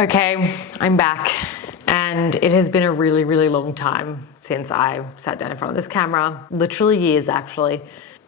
Okay, I'm back, and it has been a really, really long time since I sat down in front of this camera, literally years actually.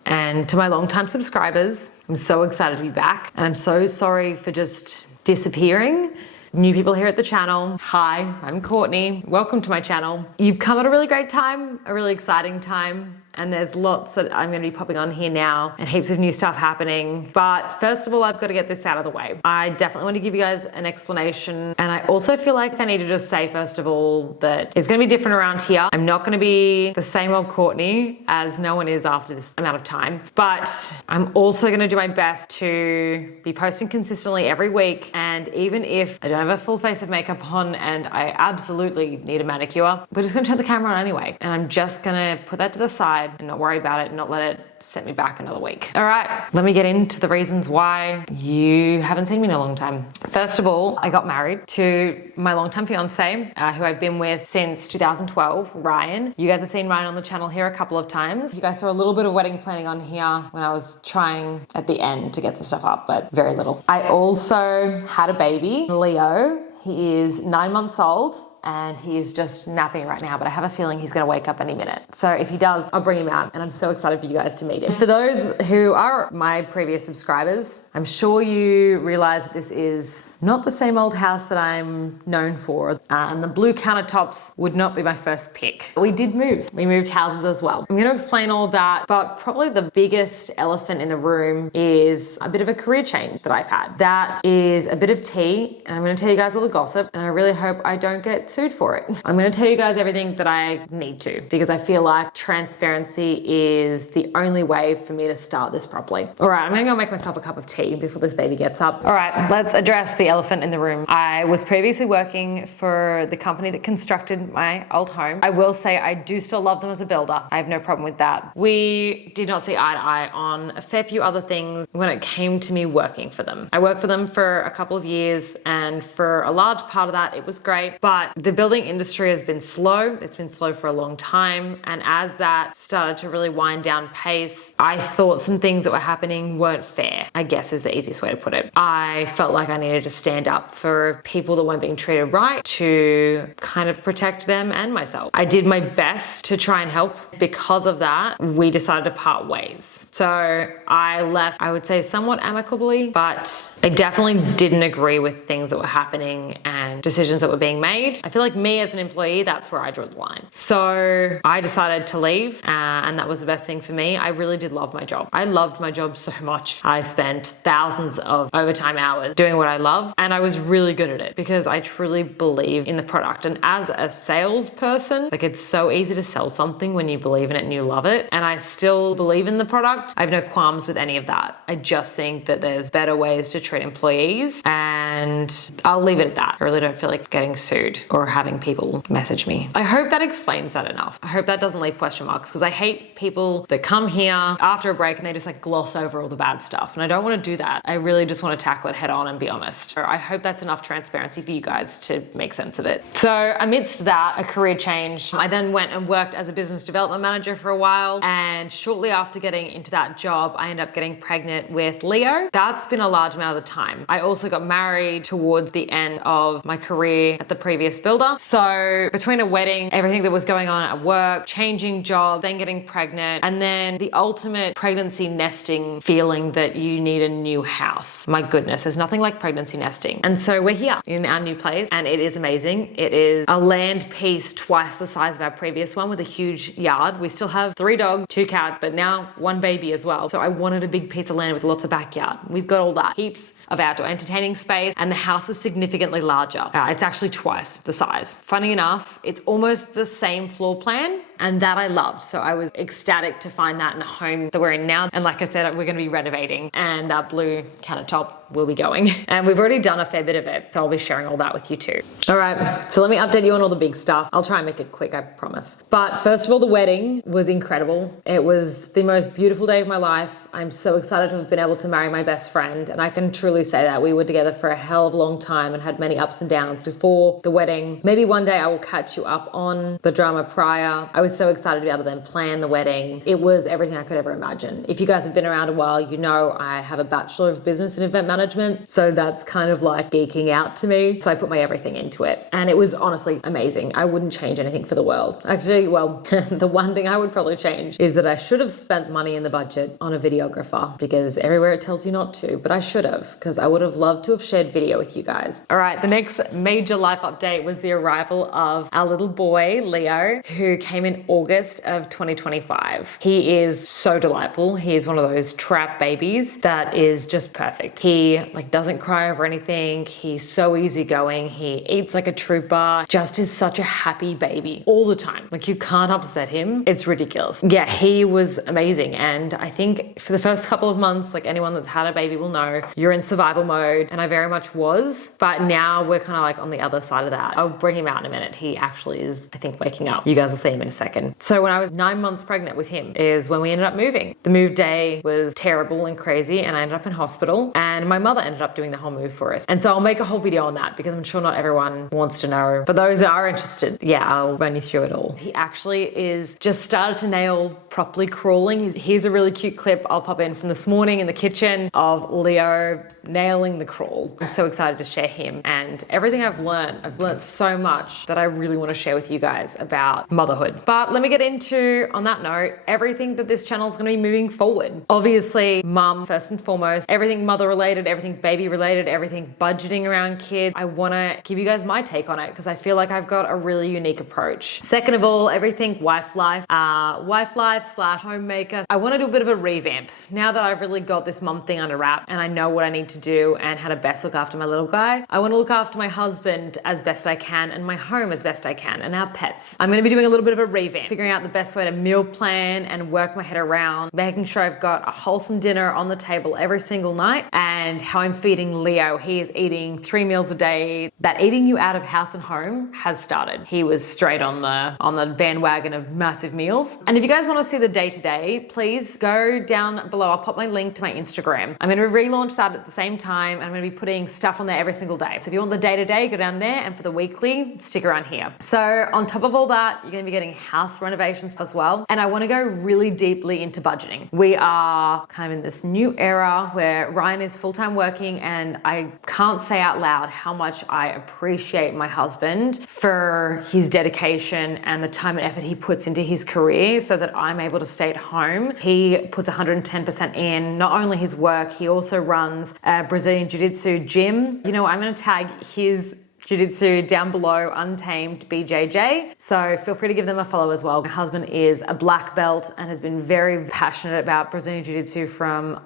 And to my long-time subscribers, I'm so excited to be back, and I'm so sorry for just disappearing. New people here at the channel, hi, I'm Courtney. Welcome to my channel. You've come at a really great time, a really exciting time, and there's lots that I'm going to be popping on here now and heaps of new stuff happening. But first of all, I've got to get this out of the way. I definitely want to give you guys an explanation, and I also feel like I need to just say first of all that it's going to be different around here. I'm not going to be the same old Courtney, as no one is after this amount of time, but I'm also going to do my best to be posting consistently every week. And even if I don't have a full face of makeup on and I absolutely need a manicure, we're just going to turn the camera on anyway, and I'm just going to put that to the side and not worry about it and not let it set me back another week. All right, let me get into the reasons why you haven't seen me in a long time. First of all, I got married to my longtime fiance, who I've been with since 2012, Ryan. You guys have seen Ryan on the channel here a couple of times. You guys saw a little bit of wedding planning on here when I was trying at the end to get some stuff up, but very little. I also had a baby, Leo. He is 9 months old, and he is just napping right now, but I have a feeling he's gonna wake up any minute. So if he does, I'll bring him out, and I'm so excited for you guys to meet him. For those who are my previous subscribers, I'm sure you realize that this is not the same old house that I'm known for, and the blue countertops would not be my first pick. We did move. We moved houses as well. I'm gonna explain all of that, but probably the biggest elephant in the room is a bit of a career change that I've had. That is a bit of tea, and I'm gonna tell you guys all the gossip, and I really hope I don't get sued for it. I'm going to tell you guys everything that I need to, because I feel like transparency is the only way for me to start this properly. All right, I'm going to go make myself a cup of tea before this baby gets up. All right, let's address the elephant in the room. I was previously working for the company that constructed my old home. I will say I do still love them as a builder. I have no problem with that. We did not see eye to eye on a fair few other things when it came to me working for them. I worked for them for a couple of years, and for a large part of that, it was great, but the building industry has been slow. It's been slow for a long time. And as that started to really wind down pace, I thought some things that were happening weren't fair, I guess is the easiest way to put it. I felt like I needed to stand up for people that weren't being treated right, to kind of protect them and myself. I did my best to try and help. Because of that, we decided to part ways. So I left, I would say somewhat amicably, but I definitely didn't agree with things that were happening and decisions that were being made. I feel like me as an employee, that's where I drew the line. So I decided to leave, and that was the best thing for me. I really did love my job. I loved my job so much. I spent thousands of overtime hours doing what I love, and I was really good at it because I truly believe in the product. And as a salesperson, like, it's so easy to sell something when you believe in it and you love it. And I still believe in the product. I have no qualms with any of that. I just think that there's better ways to treat employees, and I'll leave it at that. I really don't feel like getting sued or having people message me. I hope that explains that enough. I hope that doesn't leave question marks, because I hate people that come here after a break and they just like gloss over all the bad stuff. And I don't want to do that. I really just want to tackle it head on and be honest. I hope that's enough transparency for you guys to make sense of it. So amidst that, a career change, I then went and worked as a business development manager for a while. And shortly after getting into that job, I ended up getting pregnant with Leo. That's been a large amount of the time. I also got married towards the end of my career at the previous builder. So between a wedding, everything that was going on at work, changing jobs, then getting pregnant, and then the ultimate pregnancy nesting feeling that you need a new house. My goodness, there's nothing like pregnancy nesting. And so we're here in our new place, and it is amazing. It is a land piece twice the size of our previous one with a huge yard. We still have 3 dogs, 2 cats, but now 1 baby as well. So I wanted a big piece of land with lots of backyard. We've got all that. Heaps of outdoor entertaining space, and the house is significantly larger. It's actually twice the size. Funny enough, it's almost the same floor plan, and that I loved. So I was ecstatic to find that in the home that we're in now. And like I said, we're going to be renovating, and that blue countertop will be going. And we've already done a fair bit of it, so I'll be sharing all that with you too. All right, so let me update you on all the big stuff. I'll try and make it quick, I promise. But first of all, the wedding was incredible. It was the most beautiful day of my life. I'm so excited to have been able to marry my best friend, and I can truly say that. We were together for a hell of a long time and had many ups and downs before the wedding. Maybe one day I will catch you up on the drama prior. I was so excited to be able to then plan the wedding. It was everything I could ever imagine. If you guys have been around a while, you know I have a Bachelor of Business and Event Management management. So that's kind of like geeking out to me. So I put my everything into it. And it was honestly amazing. I wouldn't change anything for the world. Actually, well, the one thing I would probably change is that I should have spent money in the budget on a videographer, because everywhere it tells you not to, but I should have, because I would have loved to have shared video with you guys. All right, the next major life update was the arrival of our little boy, Leo, who came in August of 2025. He is so delightful. He is one of those trap babies that is just perfect. He like doesn't cry over anything. He's so easygoing. He eats like a trooper, just is such a happy baby all the time. Like you can't upset him. It's ridiculous. Yeah, he was amazing. And I think for the first couple of months, like anyone that's had a baby will know, you're in survival mode, and I very much was, but now we're kind of like on the other side of that. I'll bring him out in a minute. He actually is, I think, waking up. You guys will see him in a second. So when I was 9 months pregnant with him is when we ended up moving. The move day was terrible and crazy, and I ended up in hospital, and my mother ended up doing the whole move for us. And so I'll make a whole video on that, because I'm sure not everyone wants to know. For those that are interested, yeah, I'll run you through it all. He actually is just started to nail properly crawling. Here's a really cute clip I'll pop in from this morning in the kitchen of Leo nailing the crawl. I'm so excited to share him and everything I've learned. I've learned so much that I really want to share with you guys about motherhood. But let me get into, on that note, everything that this channel is going to be moving forward. Obviously, mum first and foremost, everything mother related, everything baby related, everything budgeting around kids. I want to give you guys my take on it, because I feel like I've got a really unique approach. Second of all, everything wife life / homemaker. I want to do a bit of a revamp now that I've really got this mum thing under wrap and I know what I need to do and how to best look after my little guy. I want to look after my husband as best I can and my home as best I can and our pets. I'm going to be doing a little bit of a revamp, figuring out the best way to meal plan and work my head around, making sure I've got a wholesome dinner on the table every single night, and how I'm feeding Leo. He is eating 3 meals a day. That eating you out of house and home has started. He was straight on the bandwagon of massive meals. And if you guys want to see the day-to-day, please go down below. I'll pop my link to my Instagram. I'm going to relaunch that at the same time, and I'm going to be putting stuff on there every single day. So if you want the day-to-day, go down there, and for the weekly, stick around here. So on top of all that, you're going to be getting house renovations as well. And I want to go really deeply into budgeting. We are kind of in this new era where Ryan is full-time working, and I can't say out loud how much I appreciate my husband for his dedication and the time and effort he puts into his career so that I'm able to stay at home. He puts 110% in, not only his work, he also runs a Brazilian Jiu-Jitsu gym. You know, I'm going to tag his Jiu-Jitsu down below, Untamed BJJ. So feel free to give them a follow as well. My husband is a black belt and has been very passionate about Brazilian Jiu-Jitsu from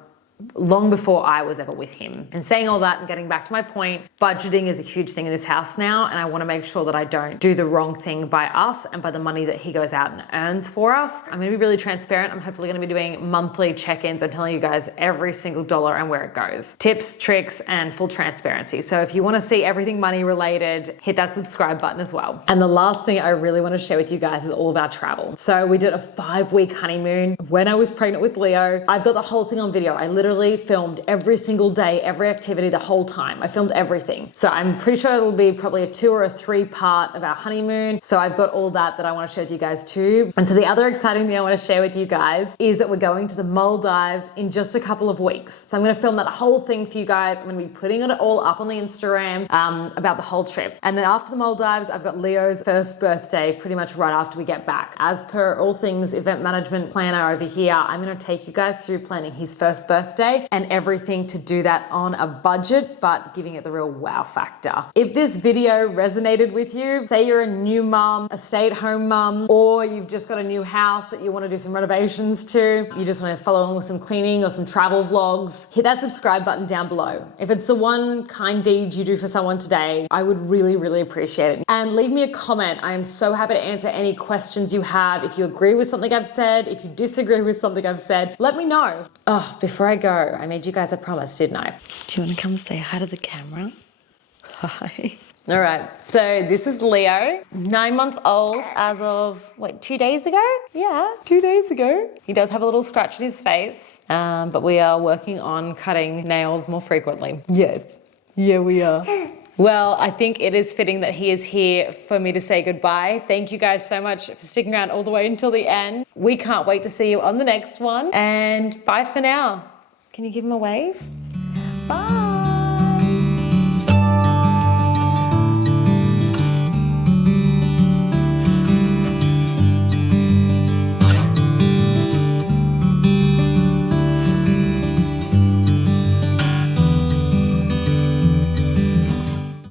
long before I was ever with him. And saying all that and getting back to my point, budgeting is a huge thing in this house now, and I want to make sure that I don't do the wrong thing by us and by the money that he goes out and earns for us. I'm going to be really transparent. I'm hopefully going to be doing monthly check-ins and telling you guys every single dollar and where it goes. Tips, tricks, and full transparency. So if you want to see everything money related, hit that subscribe button as well. And the last thing I really want to share with you guys is all of our travel. So we did a 5-week honeymoon when I was pregnant with Leo. I've got the whole thing on video. I literally filmed every single day, every activity the whole time. I filmed everything. So I'm pretty sure it'll be probably a 2 or a 3 part of our honeymoon. So I've got all that I want to share with you guys too. And so the other exciting thing I want to share with you guys is that we're going to the Maldives in just a couple of weeks. So I'm going to film that whole thing for you guys. I'm going to be putting it all up on the Instagram about the whole trip. And then after the Maldives, I've got Leo's first birthday pretty much right after we get back. As per all things event management planner over here, I'm going to take you guys through planning his first birthday and everything to do that on a budget, but giving it the real wow factor. If this video resonated with you, say you're a new mum, a stay-at-home mum, or you've just got a new house that you want to do some renovations to, you just want to follow along with some cleaning or some travel vlogs, hit that subscribe button down below. If it's the one kind deed you do for someone today, I would really, really appreciate it. And leave me a comment. I am so happy to answer any questions you have. If you agree with something I've said, if you disagree with something I've said, let me know. Oh, before I go, I made you guys a promise, didn't I? Do you want to come say hi to the camera? Hi. All right, so this is Leo, 9 months old as of, 2 days ago? Yeah, 2 days ago. He does have a little scratch in his face, but we are working on cutting nails more frequently. Yes, yeah, we are. Well, I think it is fitting that he is here for me to say goodbye. Thank you guys so much for sticking around all the way until the end. We can't wait to see you on the next one, and bye for now. Can you give him a wave? Bye.